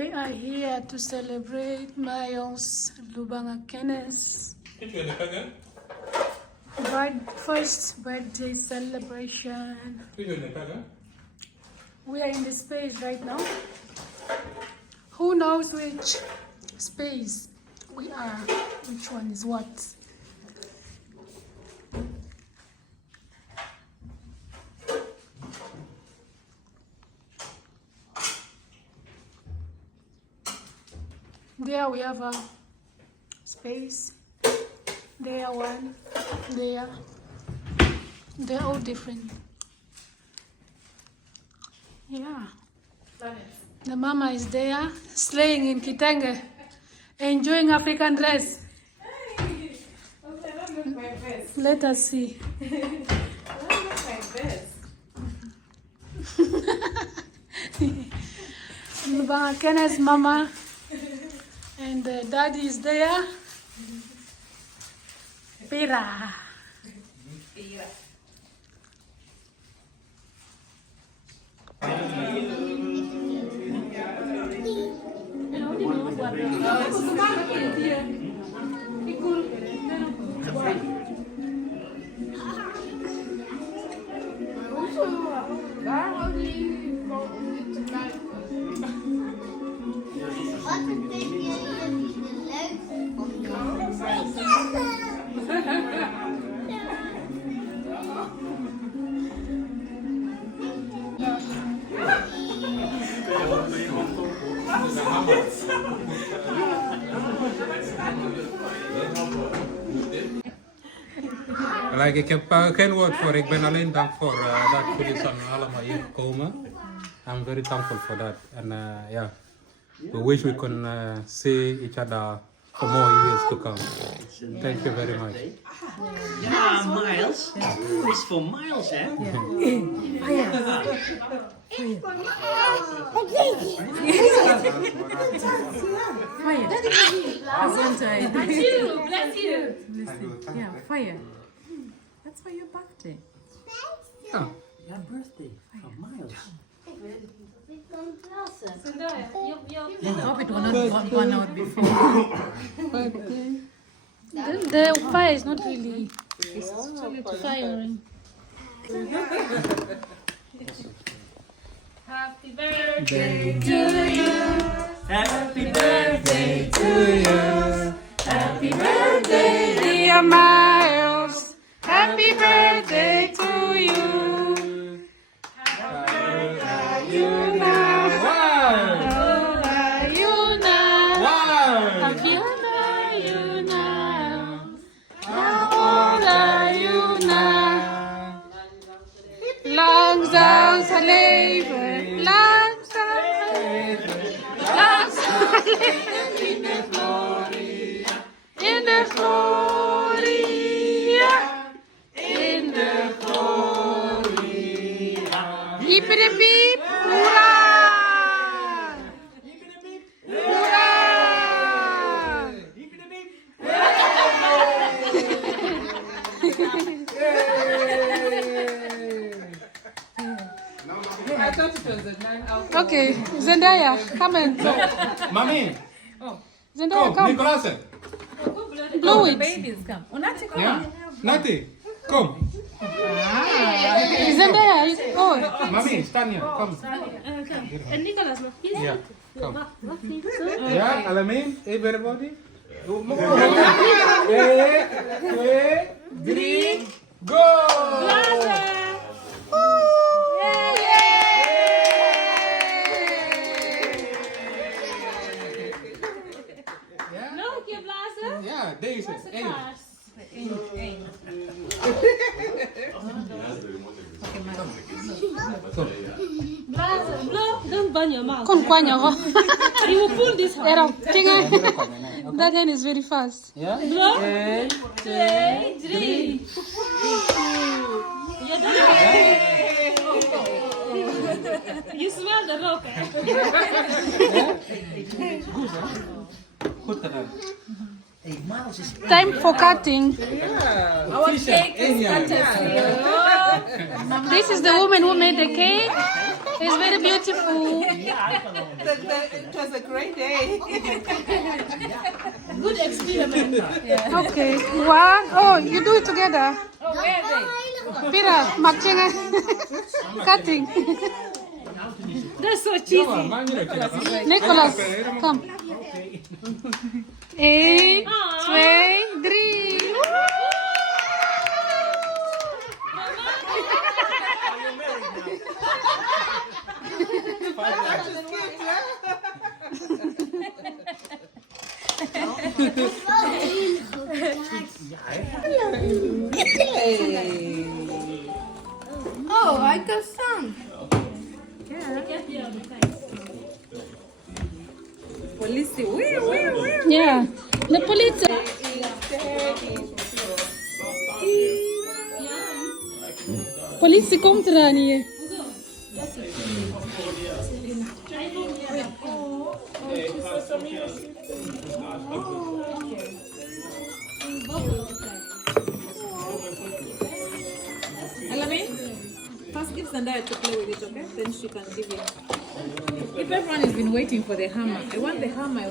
We are here to celebrate myles Lubangekene's first birthday celebration. We are in the space right now. Who knows which space we are? Which one is what? There we have a space. There one. There. They're all different. Yeah. The mama is there, slaying in Kitenge, enjoying African dress. Let us see. Lubangekene's mama and daddy is there. Pira. Like, ik heb geen woord voor. Ik ben alleen dankbaar dat jullie allemaal hier komen. I'm very thankful for that. And yeah, we wish we can see each other for more years to come. Thank you very much. Ja, Myles. Is voor Myles, hè? Yeah, fire. That's for your birthday. Ja. Your birthday van Myles. I hope it will not run out before. The fire is not really firing. Happy birthday to you. Happy birthday to you. Happy birthday, dear myles. Happy birthday to you. How old are you now? How old are you now? How old are you now? How old are you now? Langzaam leven, langzaam leven, langzaam leven in de glorie. In the gloria, in the gloria. Hippity beep, hoorah! Hoorah! I thought it was a 9 out. Okay, Zendaya, come and blow. Mami, Zendaya, kom, come. Nicolaas. Blow it. Babies come. Unati, come. Ja? Nati, kom. Zendaya, oh. Mami, staan hier, kom. En Nicolas nog niet? Ja, kom. Wacht niet zo. Ja, Alamin, everybody. 1, 2, 3, go! Nog een keer blazen? Ja, deze. 1. Blazen, blow, don't burn your mouth. Kon kwanya ho. You will pull this one. Era, tinga. That hand is very fast. Ja? Blow, 1, 2, 3. You're done. You smell the rope, eh? goed gedaan. Hey, Myles is Time for cutting. Our cake is This is the woman who made the cake. It's very beautiful. It was a great day. Good experiment. Okay. One. Oh, you do it together. Oh, where are they? Peter, makchenga. Cutting. That's so cheesy. Nicholas, come. 1, 2, 3. Oh, I got some. Police, where? Yeah. The police. Politie komt eraan hier. Alamin, first give Zandaya to play with it, okay? Then she can give it. If everyone has been waiting for the hammer, I want the hammer.